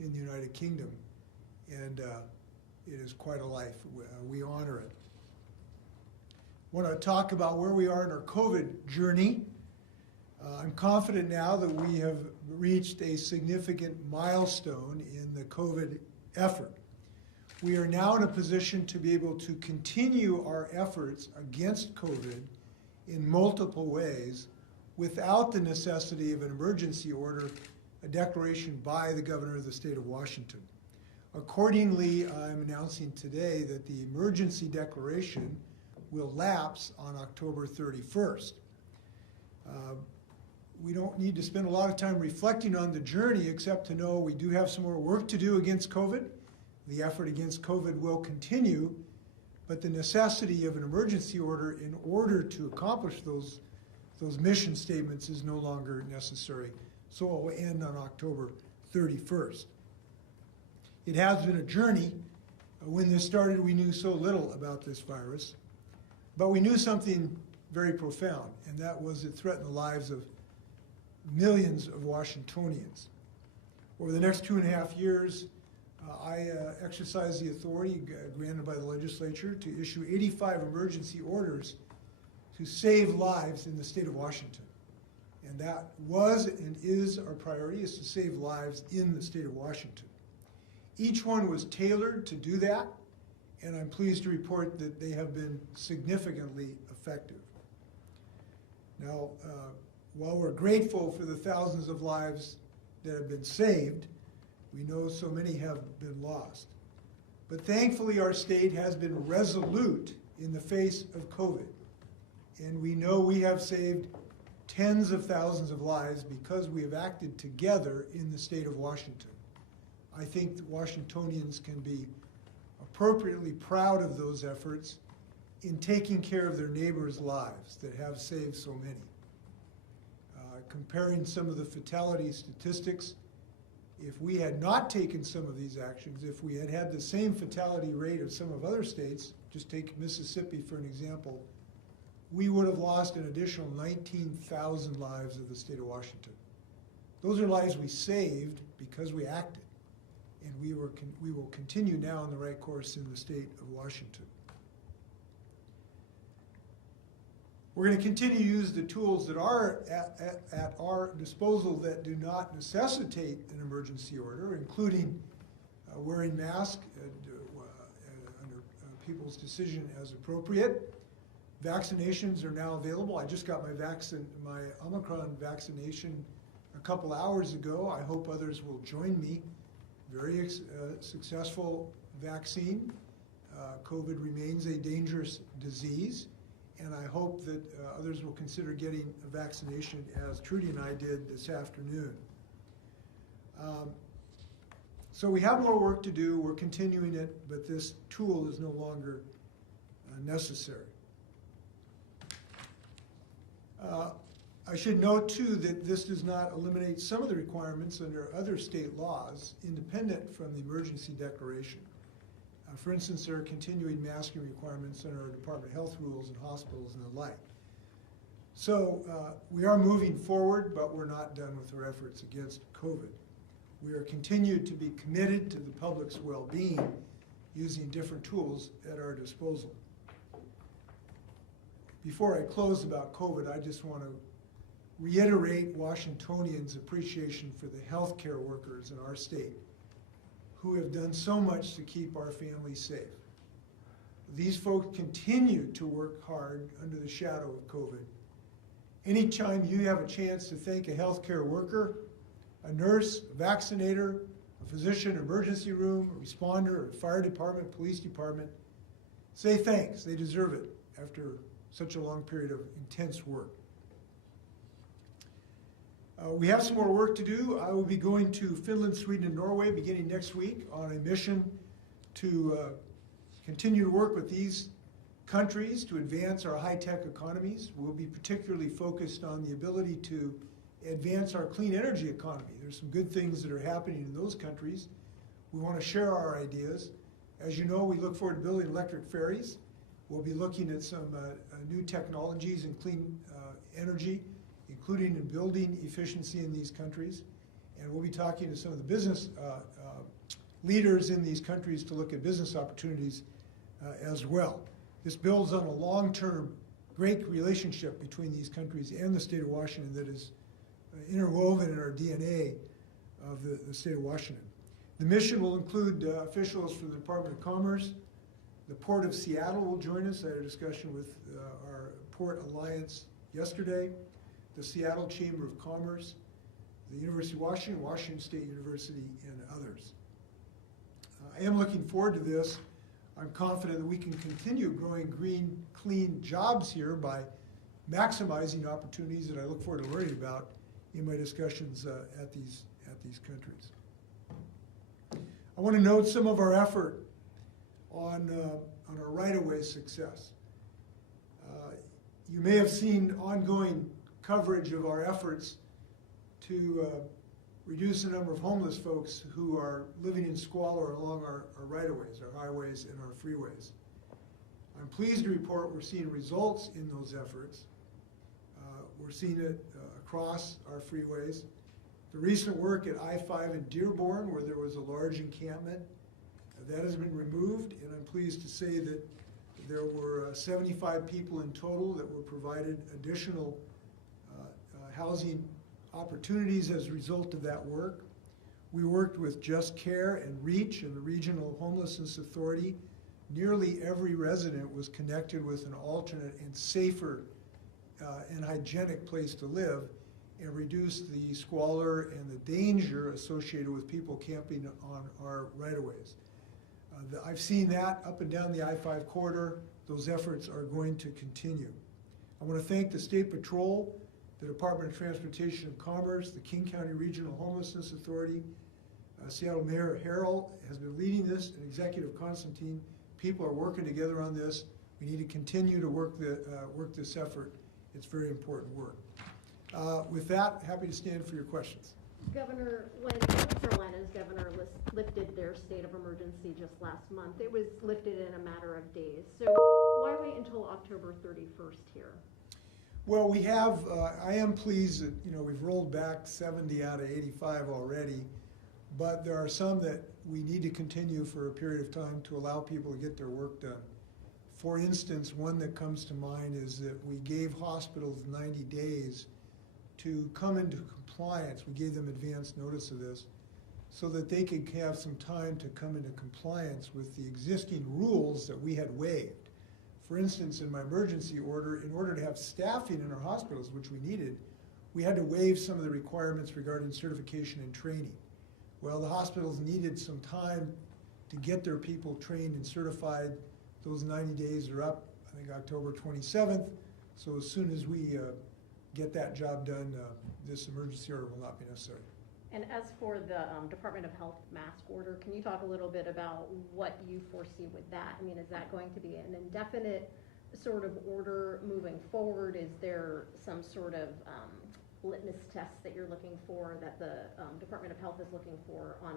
in the United Kingdom, and it is quite a life. We honor it. I want to talk about where we are in our COVID journey. I'm confident now that we have reached a significant milestone in the COVID effort. We are now in a position to be able to continue our efforts against COVID in multiple ways without the necessity of an emergency order, a declaration by the governor of the state of Washington. Accordingly, I'm announcing today that the emergency declaration will lapse on October 31st. We don't need to spend a lot of time reflecting on the journey except to know we do have some more work to do against COVID. The effort against COVID will continue, but the necessity of an emergency order in order to accomplish those mission statements is no longer necessary. So it will end on October 31st. It has been a journey. When this started, we knew so little about this virus, but we knew something very profound, and that was it threatened the lives of millions of Washingtonians. Over the next 2.5 years, I exercised the authority granted by the legislature to issue 85 emergency orders to save lives in the state of Washington. And that was and is our priority, is to save lives in the state of Washington. Each one was tailored to do that, and I'm pleased to report that they have been significantly effective. Now, while we're grateful for the thousands of lives that have been saved, we know so many have been lost. But thankfully, our state has been resolute in the face of COVID. And we know we have saved tens of thousands of lives because we have acted together in the state of Washington. I think that Washingtonians can be appropriately proud of those efforts in taking care of their neighbors' lives that have saved so many. Comparing some of the fatality statistics, if we had not taken some of these actions, if we had had the same fatality rate of some of other states, just take Mississippi for an example, we would have lost an additional 19,000 lives of the state of Washington. Those are lives we saved because we acted, and we will continue now on the right course in the state of Washington. We're going to continue to use the tools that are at our disposal that do not necessitate an emergency order, including wearing masks under people's decision as appropriate. Vaccinations are now available. I just got my Omicron vaccination a couple hours ago. I hope others will join me. Very successful vaccine. COVID remains a dangerous disease. And I hope that others will consider getting a vaccination as Trudy and I did this afternoon. So we have more work to do. We're continuing it, but this tool is no longer necessary. I should note, too, that this does not eliminate some of the requirements under other state laws independent from the emergency declaration. For instance, there are continuing masking requirements under our Department of Health rules in hospitals and the like. So we are moving forward, but we're not done with our efforts against COVID. We are continued to be committed to the public's well-being using different tools at our disposal. Before I close about COVID, I just want to reiterate Washingtonians' appreciation for the healthcare workers in our state who have done so much to keep our families safe. These folks continue to work hard under the shadow of COVID. Anytime you have a chance to thank a healthcare worker, a nurse, a vaccinator, a physician, emergency room, a responder, a fire department, police department, say thanks. They deserve it after such a long period of intense work. We have some more work to do. I will be going to Finland, Sweden, and Norway beginning next week on a mission to continue to work with these countries to advance our high-tech economies. We'll be particularly focused on the ability to advance our clean energy economy. There's some good things that are happening in those countries. We want to share our ideas. As you know, we look forward to building electric ferries. We'll be looking at some new technologies in clean energy, including in building efficiency in these countries. And we'll be talking to some of the business leaders in these countries to look at business opportunities as well. This builds on a long-term great relationship between these countries and the state of Washington that is interwoven in our DNA of the state of Washington. The mission will include officials from the Department of Commerce. The Port of Seattle will join us. I had a discussion with our Port Alliance yesterday, the Seattle Chamber of Commerce, the University of Washington, Washington State University, and others. I am looking forward to this. I'm confident that we can continue growing green, clean jobs here by maximizing opportunities that I look forward to learning about in my discussions at these countries. I want to note some of our effort on our right-of-way success. You may have seen ongoing coverage of our efforts to reduce the number of homeless folks who are living in squalor along our right-of-ways, our highways, and our freeways. I'm pleased to report we're seeing results in those efforts. We're seeing it across our freeways. The recent work at I-5 in Dearborn, where there was a large encampment, that has been removed, and I'm pleased to say that there were 75 people in total that were provided additional housing opportunities as a result of that work. We worked with Just Care and REACH and the Regional Homelessness Authority. Nearly every resident was connected with an alternate and safer and hygienic place to live, and reduce the squalor and the danger associated with people camping on our right-of-ways. I've seen that up and down the I-5 corridor. Those efforts are going to continue. I want to thank the State Patrol, the Department of Transportation and Commerce, the King County Regional Homelessness Authority. Seattle Mayor Harrell has been leading this, and Executive Constantine. People are working together on this. We need to continue to work this effort. It's very important work. With that, happy to stand for your questions. Governor, when North Carolina's governor lifted their state of emergency just last month, it was lifted in a matter of days. So why wait until October 31st here? Well, we have, I am pleased that, we've rolled back 70 out of 85 already, but there are some that we need to continue for a period of time to allow people to get their work done. For instance, one that comes to mind is that we gave hospitals 90 days to come into compliance. We gave them advance notice of this so that they could have some time to come into compliance with the existing rules that we had waived. For instance, in my emergency order, in order to have staffing in our hospitals, which we needed, we had to waive some of the requirements regarding certification and training. Well, the hospitals needed some time to get their people trained and certified. Those 90 days are up, I think, October 27th. So as soon as we get that job done, this emergency order will not be necessary. And as for the Department of Health mask order, can you talk a little bit about what you foresee with that? I mean, is that going to be an indefinite sort of order moving forward? Is there some sort of litmus test that you're looking for, that the Department of Health is looking for on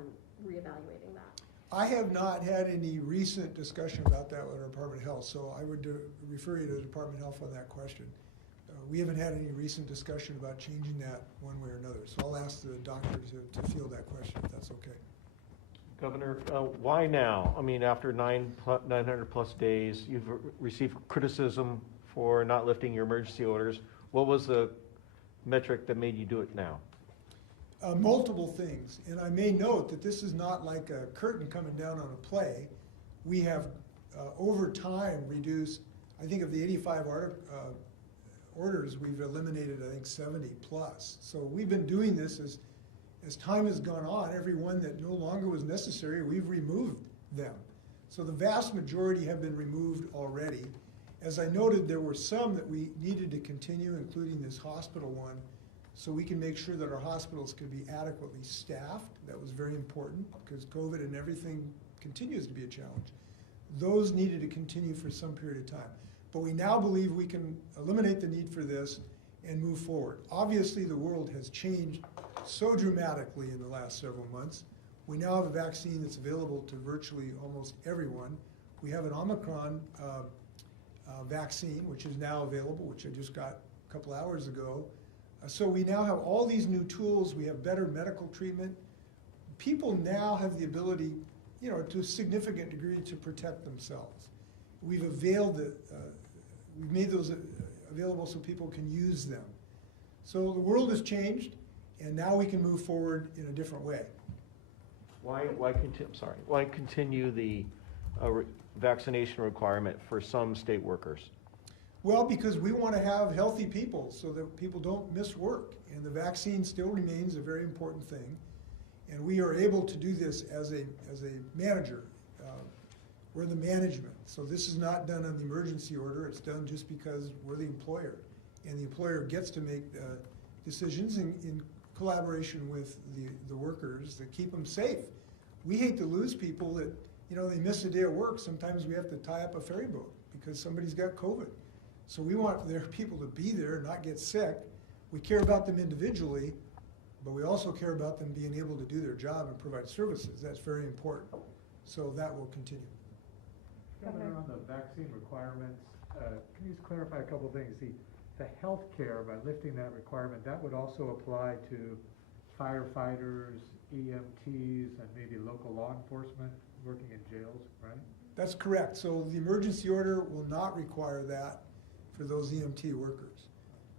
reevaluating that? I have not had any recent discussion about that with our Department of Health, so I would refer you to the Department of Health on that question. We haven't had any recent discussion about changing that one way or another, so I'll ask the doctor to field that question, if that's okay. Governor, why now? I mean, after 900 plus days, you've received criticism for not lifting your emergency orders. What was the metric that made you do it now? Multiple things, and I may note that this is not like a curtain coming down on a play. We have over time reduced, I think of the 85 orders, we've eliminated, I think, 70 plus. So we've been doing this as time has gone on. Every one that no longer was necessary, we've removed them. So the vast majority have been removed already. As I noted, there were some that we needed to continue, including this hospital one, so we can make sure that our hospitals could be adequately staffed. That was very important because COVID and everything continues to be a challenge. Those needed to continue for some period of time. But we now believe we can eliminate the need for this and move forward. Obviously, the world has changed so dramatically in the last several months. We now have a vaccine that's available to virtually almost everyone. We have an Omicron vaccine, which is now available, which I just got a couple hours ago. So we now have all these new tools, we have better medical treatment. People now have the ability, to a significant degree to protect themselves. We've we've made those available so people can use them. So the world has changed, and now we can move forward in a different way. Why continue the vaccination requirement for some state workers? Well, because we want to have healthy people so that people don't miss work. And the vaccine still remains a very important thing. And we are able to do this as a manager. We're the management. So this is not done on the emergency order. It's done just because we're the employer. And the employer gets to make decisions in collaboration with the workers that keep them safe. We hate to lose people that, they miss a day of work. Sometimes we have to tie up a ferry boat because somebody's got COVID. So we want their people to be there, not get sick. We care about them individually, but we also care about them being able to do their job and provide services. That's very important. So that will continue. Governor, on the vaccine requirements, can you just clarify a couple of things? The health care, by lifting that requirement, that would also apply to firefighters, EMTs, and maybe local law enforcement working in jails, right? That's correct. So the emergency order will not require that for those EMT workers.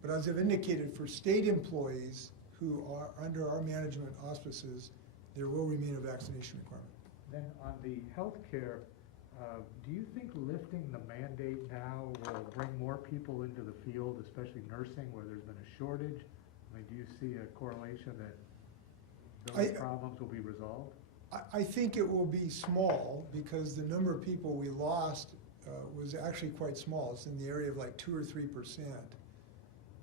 But as I've indicated, for state employees who are under our management auspices, there will remain a vaccination requirement. Then on the health care, do you think lifting the mandate now will bring more people into the field, especially nursing, where there's been a shortage? I mean, do you see a correlation that those problems will be resolved? I think it will be small because the number of people we lost was actually quite small. It's in the area of like 2 or 3%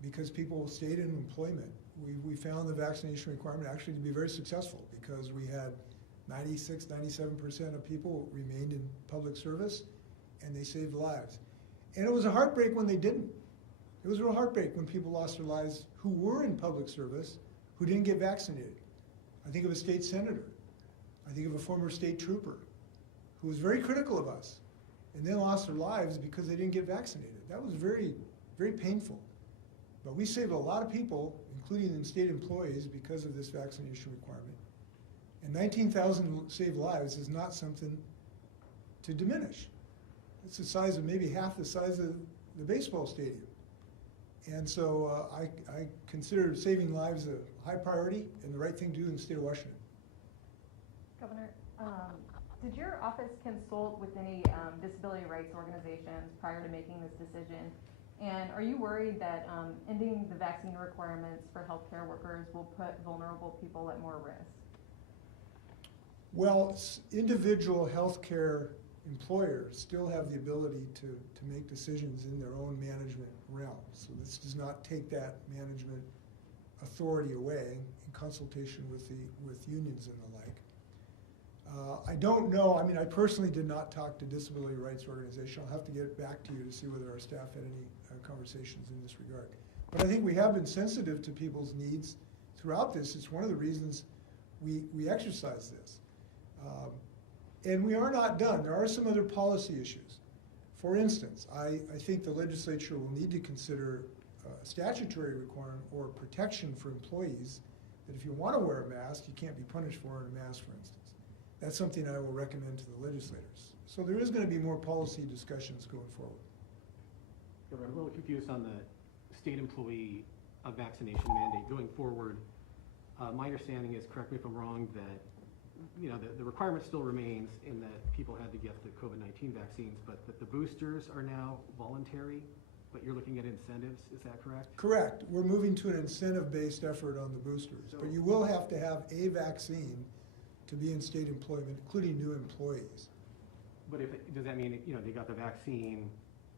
because people stayed in employment. We found the vaccination requirement actually to be very successful because we had 96, 97% of people remained in public service and they saved lives. And it was a heartbreak when they didn't. It was a real heartbreak when people lost their lives who were in public service who didn't get vaccinated. I think of a state senator. I think of a former state trooper who was very critical of us and then lost their lives because they didn't get vaccinated. That was very, very painful. But we saved a lot of people, including in state employees, because of this vaccination requirement. And 19,000 saved lives is not something to diminish. It's the size of maybe half the size of the baseball stadium. And so I consider saving lives a high priority and the right thing to do in the state of Washington. Governor, did your office consult with any disability rights organizations prior to making this decision? And are you worried that ending the vaccine requirements for healthcare workers will put vulnerable people at more risk? Well, individual healthcare employers still have the ability to make decisions in their own management realm. So this does not take that management authority away in consultation with unions and the like. I don't know, I mean, I personally did not talk to disability rights organization. I'll have to get back to you to see whether our staff had any conversations in this regard. But I think we have been sensitive to people's needs throughout this. It's one of the reasons we exercise this. And we are not done. There are some other policy issues. For instance, I think the legislature will need to consider a statutory requirement or protection for employees that if you want to wear a mask, you can't be punished for wearing a mask, for instance. That's something I will recommend to the legislators. So there is going to be more policy discussions going forward. I'm a little confused on the state employee vaccination mandate going forward. My understanding is, correct me if I'm wrong, that the requirement still remains in that people had to get the COVID-19 vaccines, but that the boosters are now voluntary, but you're looking at incentives, is that correct? Correct. We're moving to an incentive-based effort on the boosters, but you will have to have a vaccine to be in state employment, including new employees. But does that mean, they got the vaccine,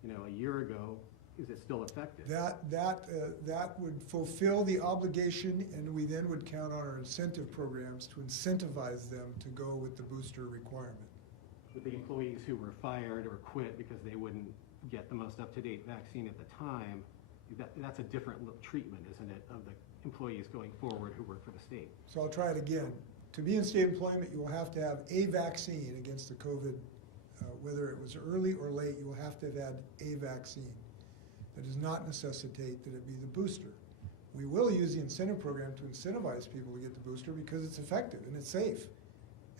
a year ago, is it still effective? That would fulfill the obligation, and we then would count on our incentive programs to incentivize them to go with the booster requirement. With the employees who were fired or quit because they wouldn't get the most up-to-date vaccine at the time, that's a different treatment, isn't it, of the employees going forward who work for the state? So I'll try it again. To be in state employment, you will have to have a vaccine against the COVID, whether it was early or late, you will have to have had a vaccine. That does not necessitate that it be the booster. We will use the incentive program to incentivize people to get the booster because it's effective and it's safe.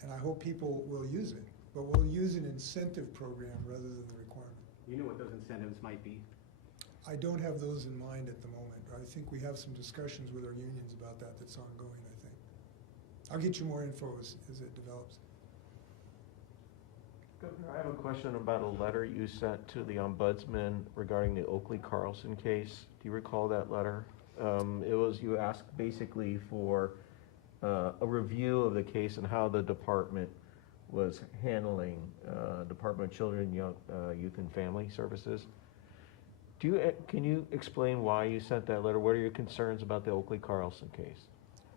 And I hope people will use it. But we'll use an incentive program rather than the requirement. You know what those incentives might be? I don't have those in mind at the moment. I think we have some discussions with our unions about that that's ongoing, I think. I'll get you more info as it develops. Governor, I have a question about a letter you sent to the ombudsman regarding the Oakley Carlson case. Do you recall that letter? You asked basically for a review of the case and how the department was handling Department of Children, Youth and Family Services. Can you explain why you sent that letter? What are your concerns about the Oakley Carlson case?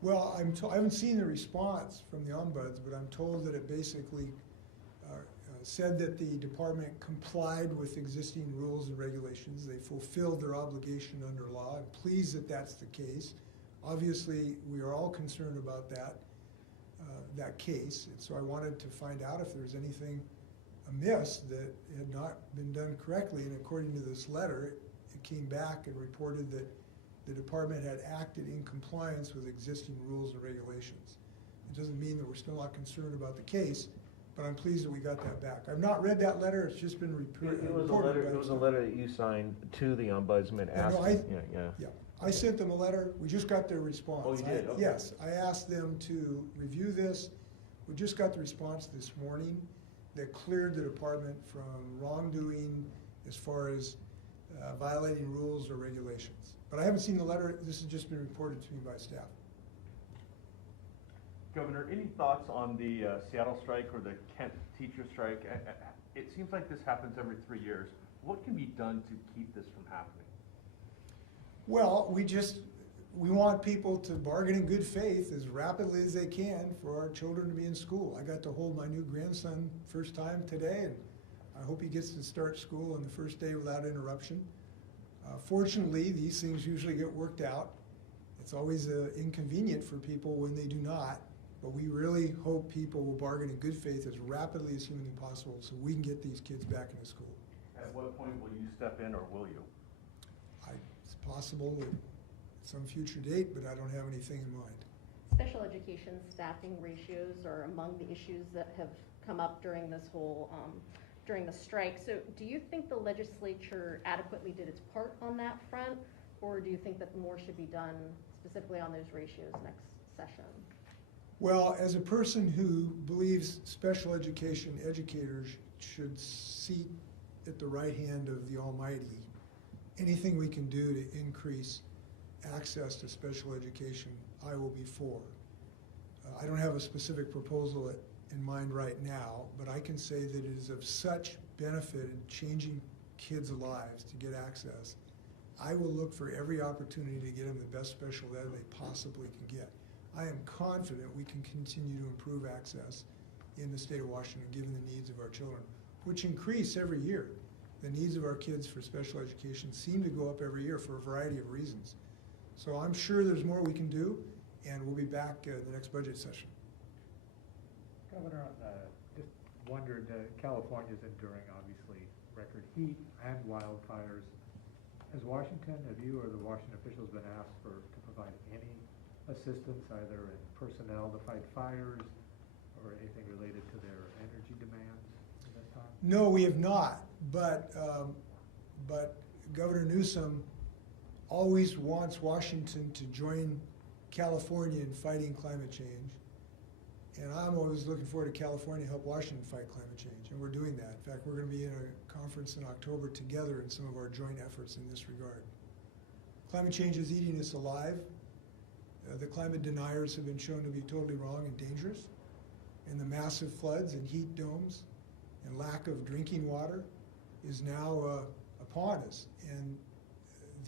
Well, I haven't seen the response from the ombuds, but I'm told that it basically said that the department complied with existing rules and regulations. They fulfilled their obligation under law. I'm pleased that that's the case. Obviously, we are all concerned about that case, and so I wanted to find out if there's anything amiss that had not been done correctly. And according to this letter, it came back and reported that the department had acted in compliance with existing rules and regulations. It doesn't mean that we're still not concerned about the case, but I'm pleased that we got that back. I've not read that letter. It's just been reported. It was a letter that you signed to the ombudsman asking. Yeah, I sent them a letter. We just got their response. Oh, you did? Okay. Yes, I asked them to review this. We just got the response this morning that cleared the department from wrongdoing as far as violating rules or regulations. But I haven't seen the letter. This has just been reported to me by staff. Governor, any thoughts on the Seattle strike or the Kent teacher strike? It seems like this happens every 3 years. What can be done to keep this from happening? Well, we want people to bargain in good faith as rapidly as they can for our children to be in school. I got to hold my new grandson first time today, and I hope he gets to start school on the first day without interruption. Fortunately, these things usually get worked out. It's always inconvenient for people when they do not, but we really hope people will bargain in good faith as rapidly as humanly possible so we can get these kids back into school. At what point will you step in, or will you? It's possible at some future date, but I don't have anything in mind. Special education staffing ratios are among the issues that have come up during this whole, during the strike. So do you think the legislature adequately did its part on that front, or do you think that more should be done specifically on those ratios next session? Well, as a person who believes special education educators should seat at the right hand of the Almighty, anything we can do to increase access to special education, I will be for. I don't have a specific proposal in mind right now, but I can say that it is of such benefit in changing kids' lives to get access. I will look for every opportunity to get them the best special ed they possibly can get. I am confident we can continue to improve access in the state of Washington given the needs of our children, which increase every year. The needs of our kids for special education seem to go up every year for a variety of reasons. So I'm sure there's more we can do, and we'll be back the next budget session. Governor, just wondered, California's enduring, obviously, record heat and wildfires. Has Washington, have you or the Washington officials been asked to provide any assistance, either in personnel to fight fires or anything related to their energy demands at this time? No, we have not, but Governor Newsom always wants Washington to join California in fighting climate change. And I'm always looking forward to California to help Washington fight climate change, and we're doing that. In fact, we're going to be in a conference in October together in some of our joint efforts in this regard. Climate change is eating us alive. The climate deniers have been shown to be totally wrong and dangerous. And the massive floods and heat domes and lack of drinking water is now upon us. And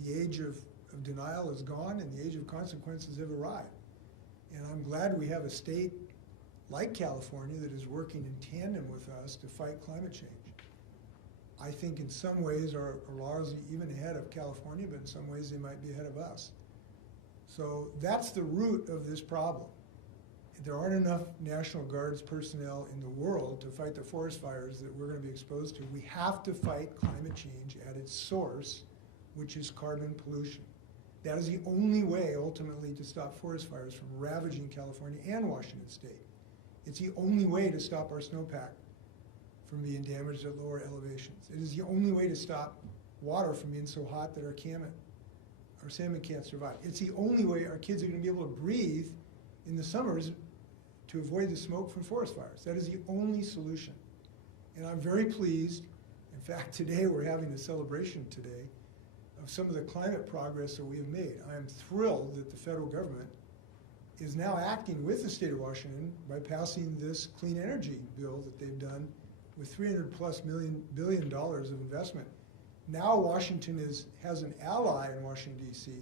the age of denial is gone, and the age of consequences have arrived. And I'm glad we have a state like California that is working in tandem with us to fight climate change. I think in some ways our laws are even ahead of California, but in some ways they might be ahead of us. So that's the root of this problem. There aren't enough National Guards personnel in the world to fight the forest fires that we're going to be exposed to. We have to fight climate change at its source, which is carbon pollution. That is the only way ultimately to stop forest fires from ravaging California and Washington State. It's the only way to stop our snowpack from being damaged at lower elevations. It is the only way to stop water from being so hot that our salmon can't survive. It's the only way our kids are going to be able to breathe in the summers to avoid the smoke from forest fires. That is the only solution. And I'm very pleased. In fact, today we're having a celebration today of some of the climate progress that we have made. I am thrilled that the federal government is now acting with the state of Washington by passing this clean energy bill that they've done with $300+ billion of investment. Now Washington has an ally in Washington, D.C.,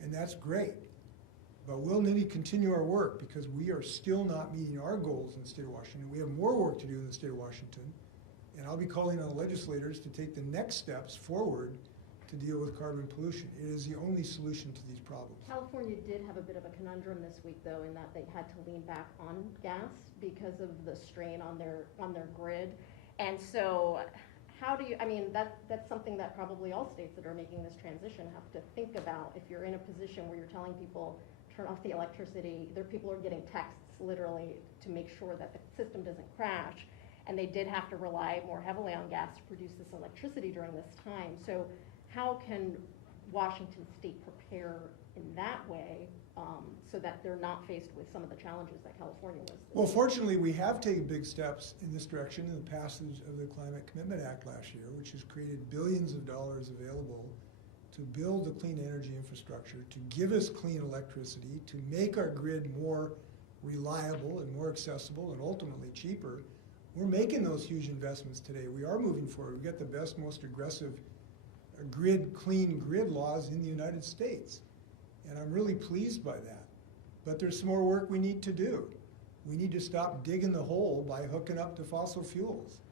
and that's great. But we'll need to continue our work because we are still not meeting our goals in the state of Washington. We have more work to do in the state of Washington, and I'll be calling on the legislators to take the next steps forward to deal with carbon pollution. It is the only solution to these problems. California did have a bit of a conundrum this week, though, in that they had to lean back on gas because of the strain on their grid. And so how do you, I mean, that's something that probably all states that are making this transition have to think about. If you're in a position where you're telling people, turn off the electricity, people are getting texts literally to make sure that the system doesn't crash. And they did have to rely more heavily on gas to produce this electricity during this time. So how can Washington State prepare in that way so that they're not faced with some of the challenges that California was? Well, fortunately, we have taken big steps in this direction in the passage of the Climate Commitment Act last year, which has created billions of dollars available to build the clean energy infrastructure, to give us clean electricity, to make our grid more reliable and more accessible and ultimately cheaper. We're making those huge investments today. We are moving forward. We've got the best, most aggressive clean grid laws in the United States. And I'm really pleased by that. But there's some more work we need to do. We need to stop digging the hole by hooking up to fossil fuels.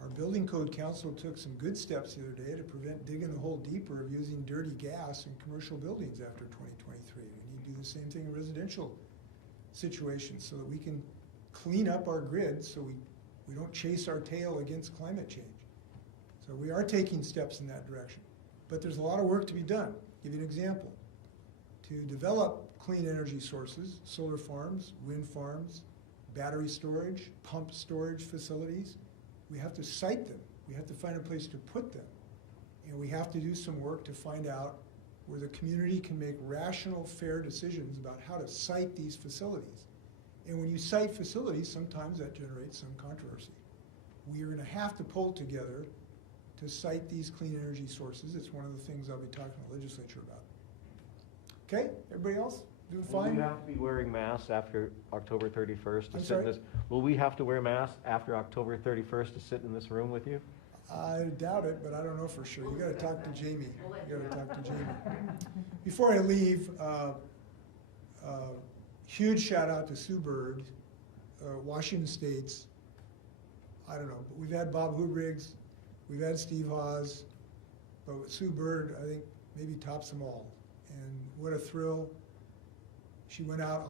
Our Building Code Council took some good steps the other day to prevent digging the hole deeper of using dirty gas in commercial buildings after 2023. We need to do the same thing in residential situations so that we can clean up our grid so we don't chase our tail against climate change. So we are taking steps in that direction. But there's a lot of work to be done. I'll give you an example. To develop clean energy sources, solar farms, wind farms, battery storage, pump storage facilities, we have to site them. We have to find a place to put them. And we have to do some work to find out where the community can make rational, fair decisions about how to site these facilities. And when you site facilities, sometimes that generates some controversy. We are going to have to pull together to site these clean energy sources. It's one of the things I'll be talking to the legislature about. Okay, everybody else doing fine? Will we have to be wearing masks after October 31st to I'm sit in sorry? this? Will we have to wear masks after October 31st to sit in this room with you? I doubt it, but I don't know for sure. You got to talk to Jamie. You got to talk to Jamie. Before I leave, huge shout out to Sue Bird, Washington State's. I don't know, but we've had Bob Hubriggs, we've had Steve Hawes, but Sue Bird, I think, maybe tops them all. And what a thrill. She went out